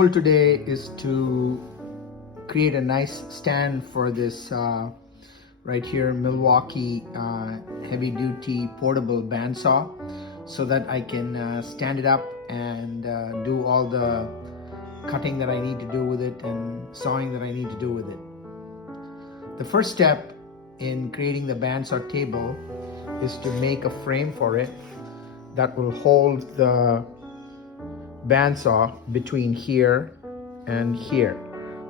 Goal today is to create a nice stand for this right here Milwaukee heavy duty portable bandsaw so that I can stand it up and do all the cutting that I need to do with it and sawing that I need to do with it. The first step in creating the bandsaw table is to make a frame for it that will hold the bandsaw between here and here.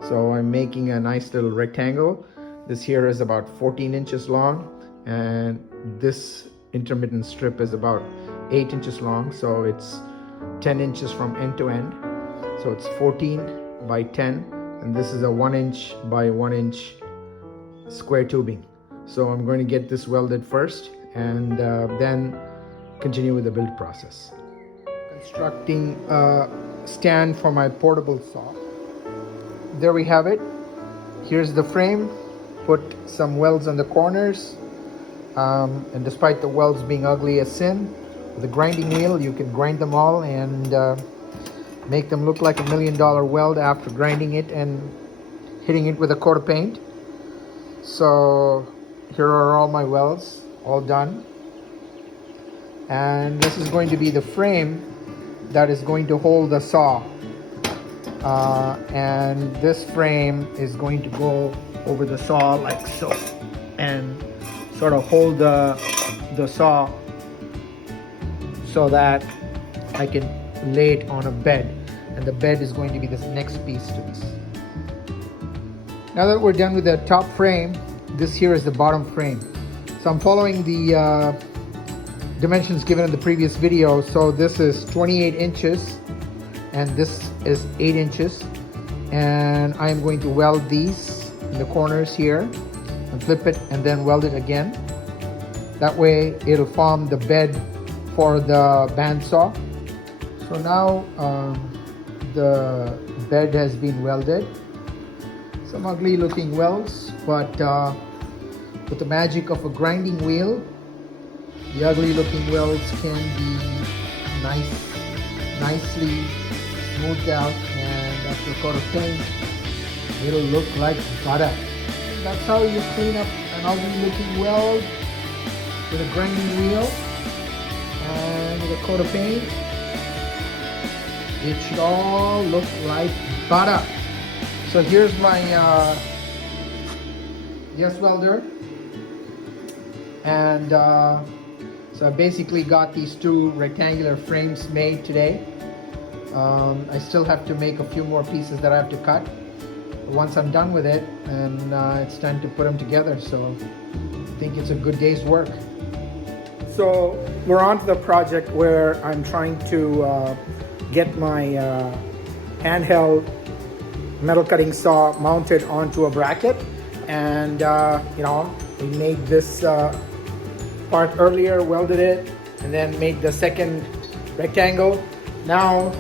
So I'm making a nice little rectangle. This here is about 14 inches long and this intermittent strip is about 8 inches long, so it's 10 inches from end to end. So it's 14 by 10 and this is a 1 inch by 1 inch square tubing. So I'm going to get this welded first and then continue with the build process. Constructing a stand for my portable saw. There we have it. Here's the frame. Put some welds on the corners, and despite the welds being ugly as sin, with a grinding wheel you can grind them all and make them look like $1 million weld after grinding it and hitting it with a coat of paint. So here are all my welds, all done. And this is going to be the frame that is going to hold the saw, and this frame is going to go over the saw like so and sort of hold the saw so that I can lay it on a bed, and the bed is going to be this next piece to this. Now that we're done with the top frame, this here is the bottom frame. So I'm following the dimensions given in the previous video. So this is 28 inches and this is 8 inches, and I am going to weld these in the corners here and flip it and then weld it again. That way it'll form the bed for the bandsaw. So now the bed has been welded. Some ugly looking welds, but with the magic of a grinding wheel, the ugly looking welds can be nicely smoothed out, and after a coat of paint, it'll look like butter. And that's how you clean up an ugly looking weld with a grinding wheel and with a coat of paint. It should all look like butter. So here's my yes welder, and so I basically got these two rectangular frames made today. I still have to make a few more pieces that I have to cut. But once I'm done with it, and it's time to put them together. So I think it's a good day's work. So we're on to the project where I'm trying to get my handheld metal cutting saw mounted onto a bracket, and we made this part earlier, welded it, and then made the second rectangle. Now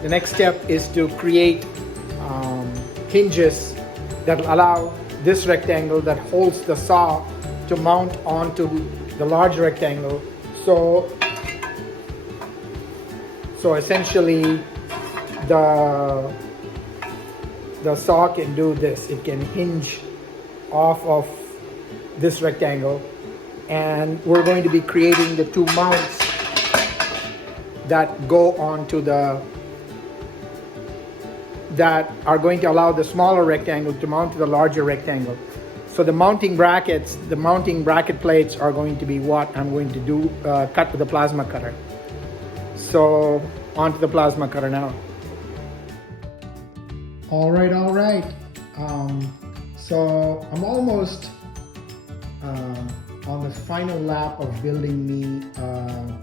the next step is to create hinges that allow this rectangle that holds the saw to mount onto the large rectangle. So essentially the saw can do this. It can hinge off of this rectangle, and we're going to be creating the two mounts that go onto that are going to allow the smaller rectangle to mount to the larger rectangle. So the mounting bracket plates are going to be what I'm going to do, cut with the plasma cutter. So onto the plasma cutter now. All right. So I'm almost on the final lap of building me a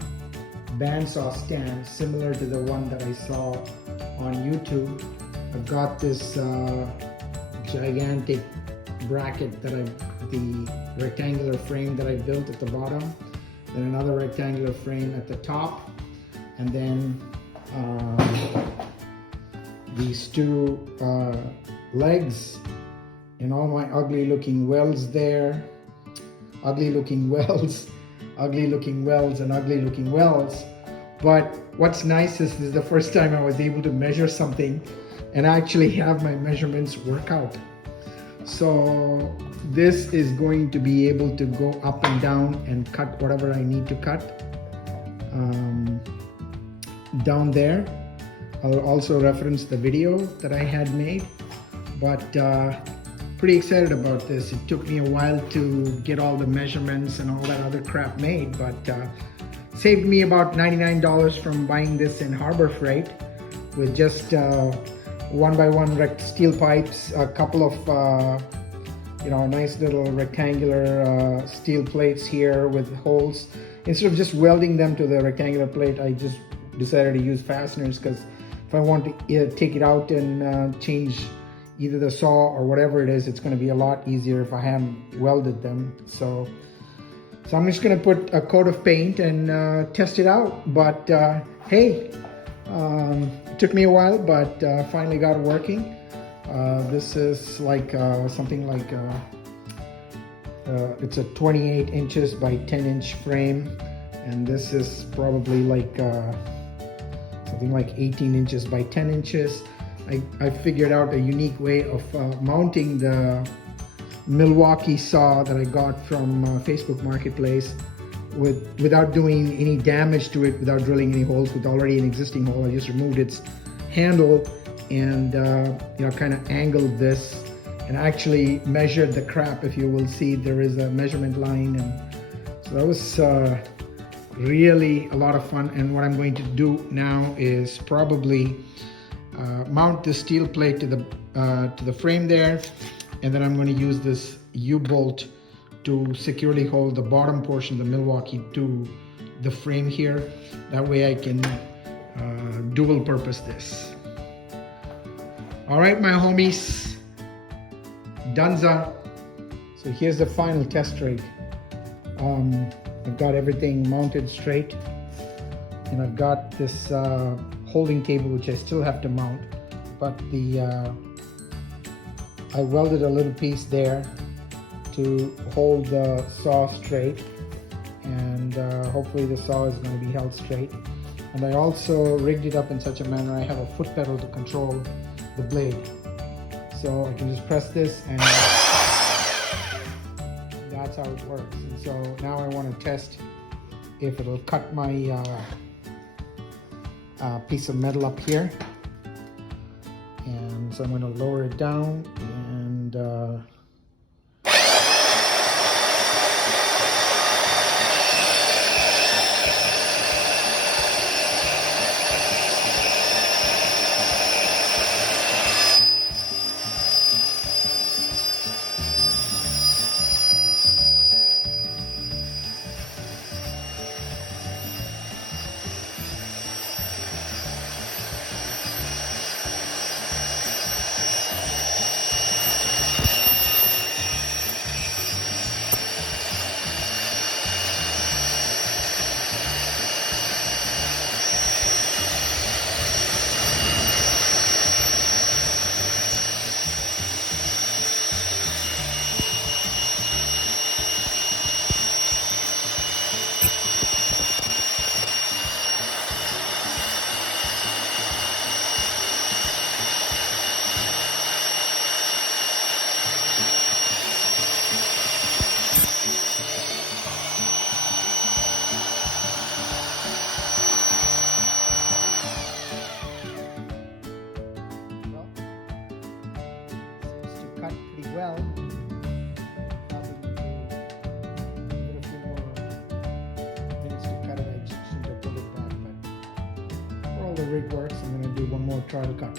bandsaw stand similar to the one that I saw on YouTube. I've got this gigantic bracket the rectangular frame that I built at the bottom, then another rectangular frame at the top, and then these two legs and all my ugly looking welds there. Ugly looking welds, ugly looking welds, and ugly looking welds. But what's nice is this is the first time I was able to measure something and actually have my measurements work out. So this is going to be able to go up and down and cut whatever I need to cut down there. I'll also reference the video that I had made, but pretty excited about this. It took me a while to get all the measurements and all that other crap made, but saved me about $99 from buying this in Harbor Freight with just 1x1 steel pipes, a couple of nice little rectangular steel plates here with holes. Instead of just welding them to the rectangular plate, I just decided to use fasteners, because if I want to take it out and change either the saw or whatever it is, it's going to be a lot easier if I haven't welded them. So I'm just going to put a coat of paint and test it out. But hey, it took me a while, but finally got it working. This is like something like it's a 28 inches by 10 inch frame, and this is probably like something like 18 inches by 10 inches. I figured out a unique way of mounting the Milwaukee saw that I got from Facebook Marketplace without doing any damage to it, without drilling any holes with already an existing hole. I just removed its handle and kind of angled this and actually measured the crap. If you will see, there is a measurement line, and so that was really a lot of fun. And what I'm going to do now is probably mount the steel plate to the frame there, and then I'm going to use this U-bolt to securely hold the bottom portion of the Milwaukee to the frame here. That way I can dual purpose this. All right, my homies, Dunza. So here's the final test rig. I've got everything mounted straight, and I've got this holding table which I still have to mount, but I welded a little piece there to hold the saw straight, and hopefully the saw is going to be held straight. And I also rigged it up in such a manner I have a foot pedal to control the blade, so I can just press this and that's how it works. And so now I want to test if it'll cut my piece of metal up here, and so I'm going to lower it down and cut pretty well. Probably need a few more minutes to cut it. I shouldn't have pulled it back, but for all the rig works, I'm going to do one more trial cut.